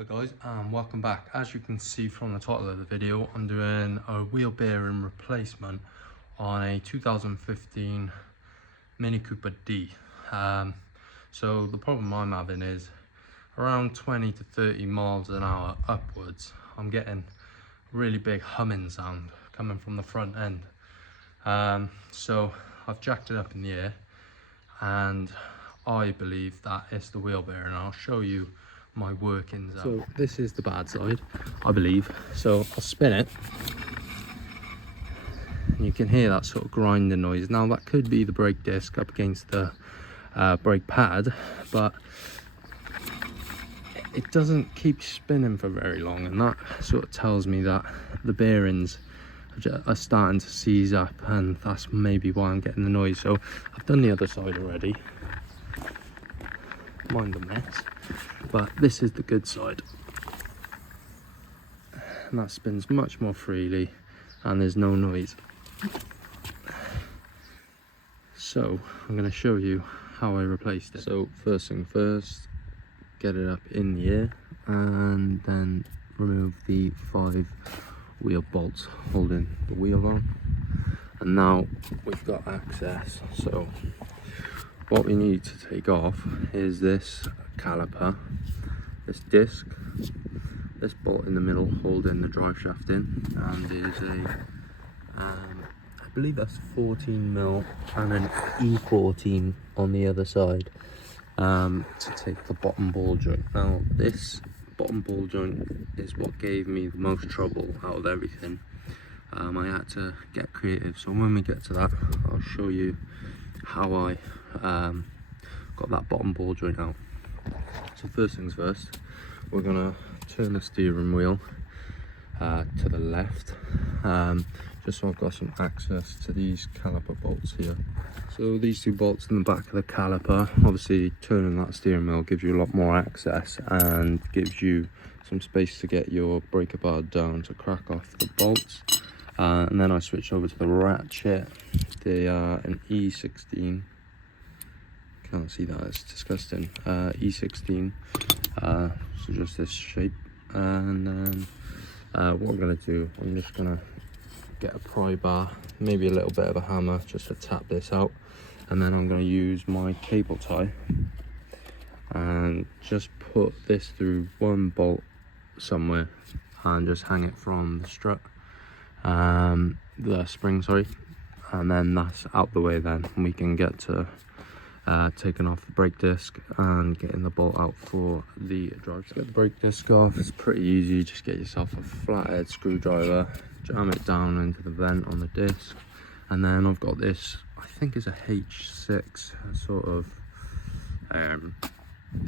Hi guys, and welcome back. As you can see from the title of the video, I'm doing a wheel bearing replacement on a 2015 Mini Cooper D. So the problem I'm having is around 20 to 30 miles an hour upwards, I'm getting a really big humming sound coming from the front end. So I've jacked it up in the air, and I believe that it's the wheel bearing. I'll show you my workings out. So this is the bad side, I believe. So I'll spin it and you can hear that sort of grinding noise. Now that could be the brake disc up against the brake pad, but it doesn't keep spinning for very long, and that sort of tells me that the bearings are starting to seize up, and that's maybe why I'm getting the noise. So I've done the other side already. Mind the mess, but this is the good side, and that spins much more freely and there's no noise. So I'm going to show you how I replaced it. So first thing first, get it up in the air and then remove the 5 wheel bolts holding the wheel on, and now we've got access. So what we need to take off is this caliper, this disc, this bolt in the middle holding the drive shaft in, and there's a I believe that's 14mm and an E14 on the other side to take the bottom ball joint. Now this bottom ball joint is what gave me the most trouble out of everything. I had to get creative, so when we get to that I'll show you how I got that bottom ball joint out. So first things first, we're gonna turn the steering wheel to the left, just so I've got some access to these caliper bolts here. So these 2 bolts in the back of the caliper, obviously turning that steering wheel gives you a lot more access and gives you some space to get your breaker bar down to crack off the bolts. And then I switched over to the ratchet. They are an E16. Can't see that, it's disgusting. E16, so just this shape. And then what I'm going to do, I'm just going to get a pry bar, maybe a little bit of a hammer just to tap this out, and then I'm going to use my cable tie and just put this through one bolt somewhere and just hang it from the strut, the spring, sorry, and then that's out the way. Then we can get to taking off the brake disc and getting the bolt out for the drive. To get the brake disc off, it's pretty easy. Just get yourself a flathead screwdriver, jam it down into the vent on the disc, and then I've got this, I think it's a H6 sort of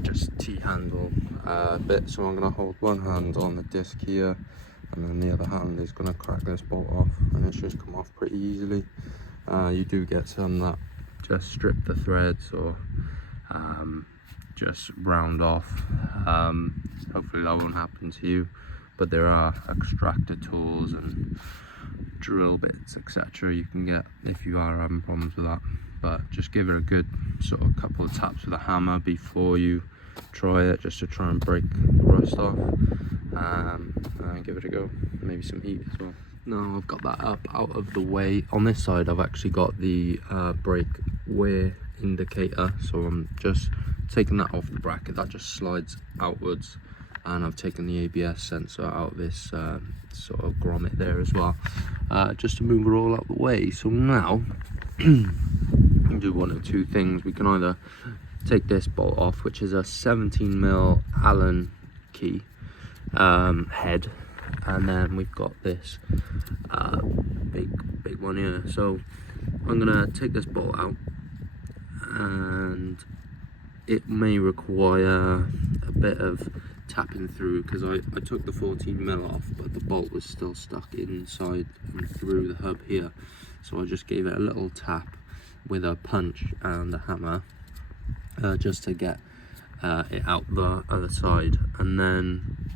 just T-handle bit. So I'm going to hold one hand on the disc here, and then the other hand is going to crack this bolt off, and it should come off pretty easily. You do get some that just strip the threads or just round off. Hopefully that won't happen to you, but there are extractor tools and drill bits, etc. you can get if you are having problems with that. But just give it a good sort of couple of taps with a hammer before you try it, just to try and break the rust off, and give it a go. Maybe some heat as well. Now I've got that up out of the way. On this side I've actually got the brake wear indicator, so I'm just taking that off the bracket. That just slides outwards, and I've taken the ABS sensor out of this sort of grommet there as well, just to move it all out the way. So now we can do one of 2 things. We can either take this bolt off, which is a 17mm Allen key head, and then we've got this big one here. So I'm gonna take this bolt out, and it may require a bit of tapping through, because I took the 14mm off, but the bolt was still stuck inside and through the hub here. So I just gave it a little tap with a punch and a hammer, just to get it out the other side. And then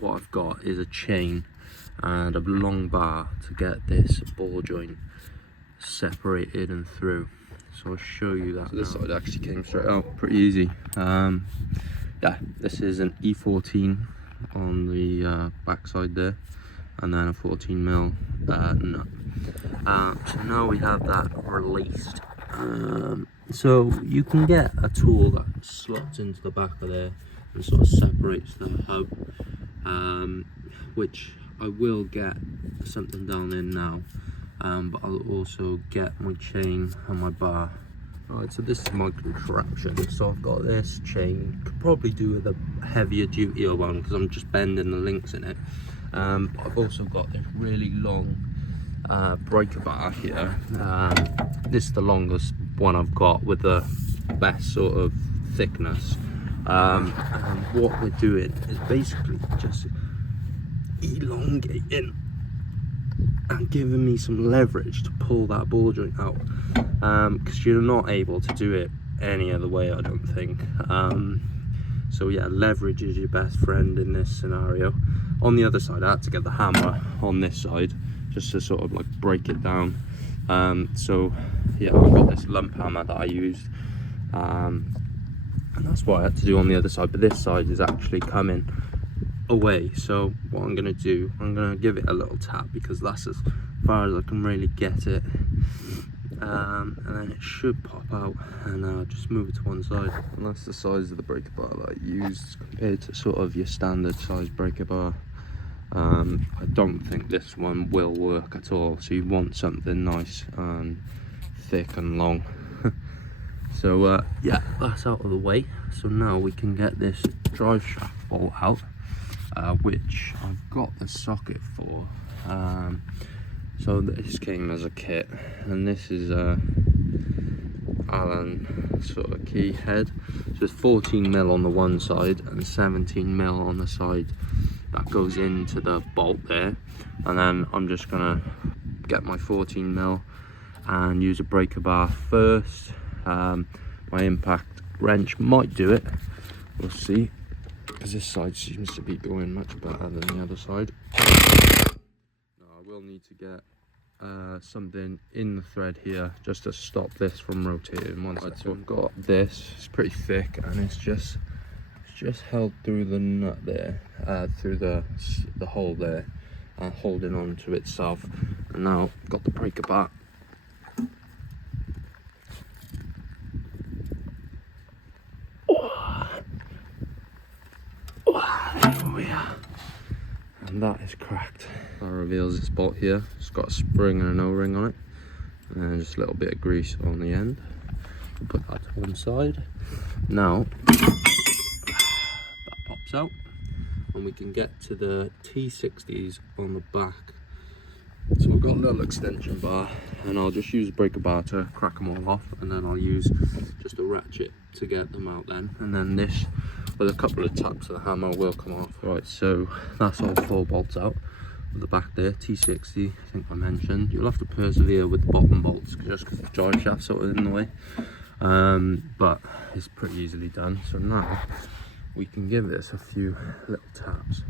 what I've got is a chain and a long bar to get this ball joint separated and through. So I'll show you that. So this side actually came straight out, pretty easy. yeah, this is an E14 on the backside there, and then a 14mm nut. So now we have that released. So you can get a tool that slots into the back of there and sort of separates the hub, which I will get something down in now, but I'll also get my chain and my bar. Alright, so this is my contraption. So I've got this chain, could probably do with a heavier duty one because I'm just bending the links in it. But I've also got this really long breaker bar here. This is the longest one I've got with the best sort of thickness. And what we're doing is basically just elongating and giving me some leverage to pull that ball joint out, because you're not able to do it any other way, I don't think. So yeah, leverage is your best friend in this scenario. On the other side, I had to get the hammer on this side just to sort of like break it down. So yeah, I've got this lump hammer that I used, and that's what I had to do on the other side, but this side is actually coming away. So what I'm gonna do, I'm gonna give it a little tap because that's as far as I can really get it, and then it should pop out, and just move it to one side. And that's the size of the breaker bar that I used compared to sort of your standard size breaker bar. I don't think this one will work at all, so you want something nice and thick and long. So yeah, that's out of the way. So now we can get this drive shaft bolt out, which I've got the socket for. So this came as a kit, and this is a Allen sort of key head. So it's 14mm on the one side and 17mm on the side that goes into the bolt there. And then I'm just gonna get my 14mm and use a breaker bar first. My impact wrench might do it, we'll see, because this side seems to be going much better than the other side. Now I will need to get something in the thread here just to stop this from rotating. Right, so I've got this, it's pretty thick, and it's just held through the nut there, through the hole there, holding on to itself. And now I've got the breaker bar. There we are. And that is cracked. That reveals this bolt here. It's got a spring and an O-ring on it, and just a little bit of grease on the end. I'll put that to one side. Now that pops out, and we can get to the T60s on the back. So we've got a little extension bar, and I'll just use a breaker bar to crack them all off, and then I'll use just a ratchet to get them out then. And then this, with a couple of taps of the hammer, will come off. Right, so that's all 4 bolts out at the back there, T60, I think I mentioned. You'll have to persevere with the bottom bolts just because the drive shaft's sort of in the way. But it's pretty easily done. So now we can give this a few little taps.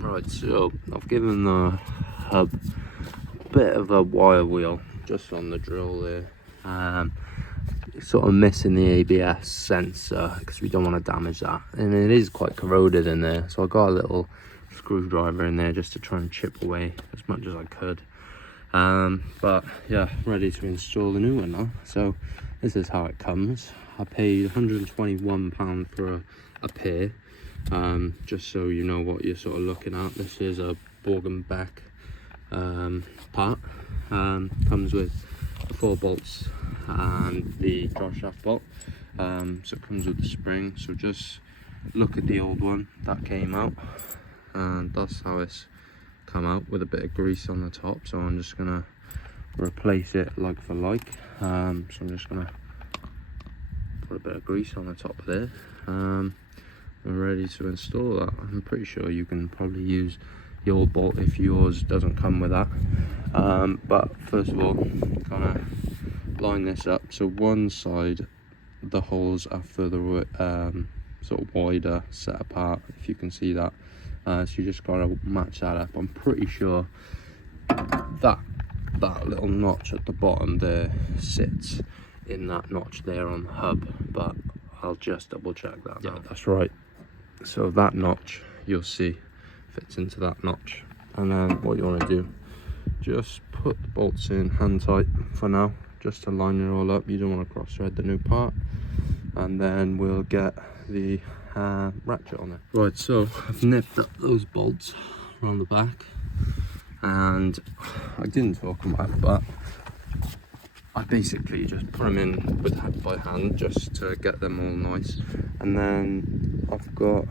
Right, so I've given the hub a bit of a wire wheel just on the drill there. It's sort of missing the ABS sensor because we don't want to damage that, and it is quite corroded in there, so I got a little screwdriver in there just to try and chip away as much as I could. But yeah, ready to install the new one now. So this is how it comes. I paid £121 for a pair. Just so you know what you're sort of looking at. This is a Borgenbeck part. Comes with the 4 bolts and the drive shaft bolt. So it comes with the spring. So just look at the old one that came out, and that's how it's come out, with a bit of grease on the top. So I'm just gonna replace it like for like. So I'm just gonna put a bit of grease on the top of there. We're ready to install that. I'm pretty sure you can probably use the old bolt if yours doesn't come with that. But first of all, gonna line this up. So one side the holes are further away, sort of wider, set apart, if you can see that. So you just gotta match that up. I'm pretty sure that little notch at the bottom there sits in that notch there on the hub, but I'll just double check that. Yeah, that's right. So that notch, you'll see, fits into that notch. And then what you want to do, just put the bolts in hand tight for now, just to line it all up. You don't want to cross thread the new part, and then we'll get the ratchet on it. Right, so I've nipped up those bolts around the back, and I didn't talk them out, but I basically just put them in by hand just to get them all nice. And then I've got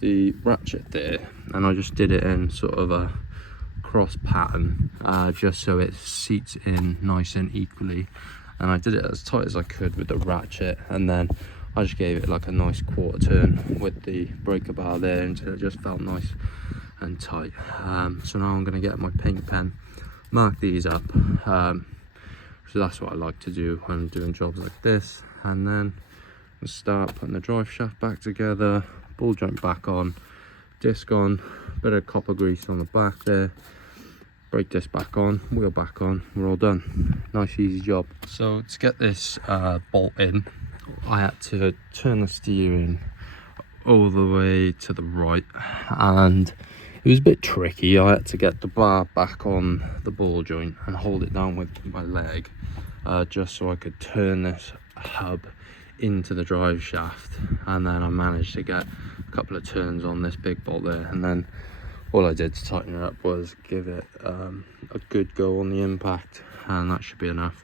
the ratchet there, and I just did it in sort of a cross pattern, just so it seats in nice and equally. And I did it as tight as I could with the ratchet, and then I just gave it like a nice quarter turn with the breaker bar there until it just felt nice and tight. So now I'm going to get my paint pen, mark these up. So that's what I like to do when I'm doing jobs like this. And then we'll start putting the drive shaft back together, ball joint back on, disc on, bit of copper grease on the back there, brake disc back on, wheel back on, we're all done. Nice easy job. So to get this bolt in, I had to turn the steering all the way to the right, and it was a bit tricky. I had to get the bar back on the ball joint and hold it down with my leg, just so I could turn this hub into the drive shaft. And then I managed to get a couple of turns on this big bolt there, and then all I did to tighten it up was give it a good go on the impact, and that should be enough.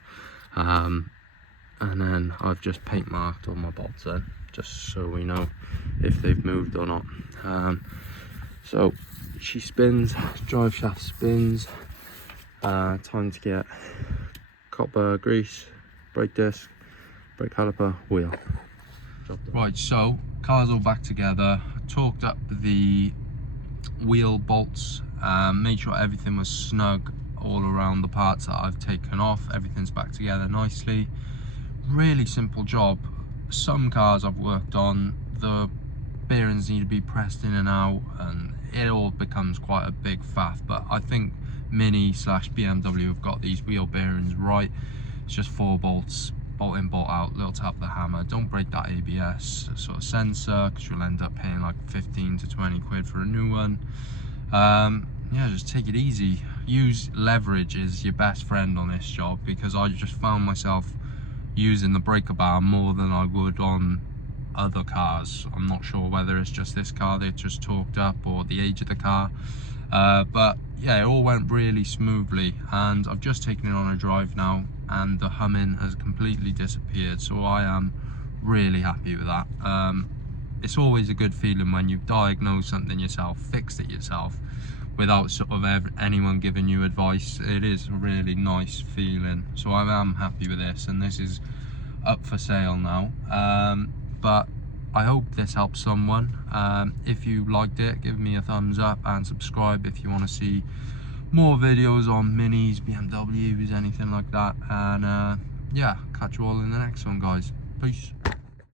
And then I've just paint marked all my bolts then, just so we know if they've moved or not. So she spins, drive shaft spins. Time to get copper grease, brake disc, brake caliper, wheel. Right, so car's all back together. I torqued up the wheel bolts, made sure everything was snug all around the parts that I've taken off. Everything's back together nicely. Really simple job. Some cars I've worked on, the bearings need to be pressed in and out, and it all becomes quite a big faff. But I think Mini / BMW have got these wheel bearings right. It's just 4 bolts, bolt in, bolt out, little tap of the hammer. Don't break that ABS sort of sensor, because you'll end up paying like 15 to 20 quid for a new one. Yeah, just take it easy. Use leverage is your best friend on this job, because I just found myself using the breaker bar more than I would on other cars. I'm not sure whether it's just this car they just torqued up or the age of the car, but yeah, it all went really smoothly. And I've just taken it on a drive now, and the humming has completely disappeared, so I am really happy with that. It's always a good feeling when you've diagnosed something yourself, fixed it yourself, without sort of anyone giving you advice. It is a really nice feeling, so I am happy with this, and this is up for sale now. But I hope this helps someone. If you liked it, give me a thumbs up and subscribe if you want to see more videos on Minis, BMWs, anything like that. And yeah, catch you all in the next one, guys. Peace.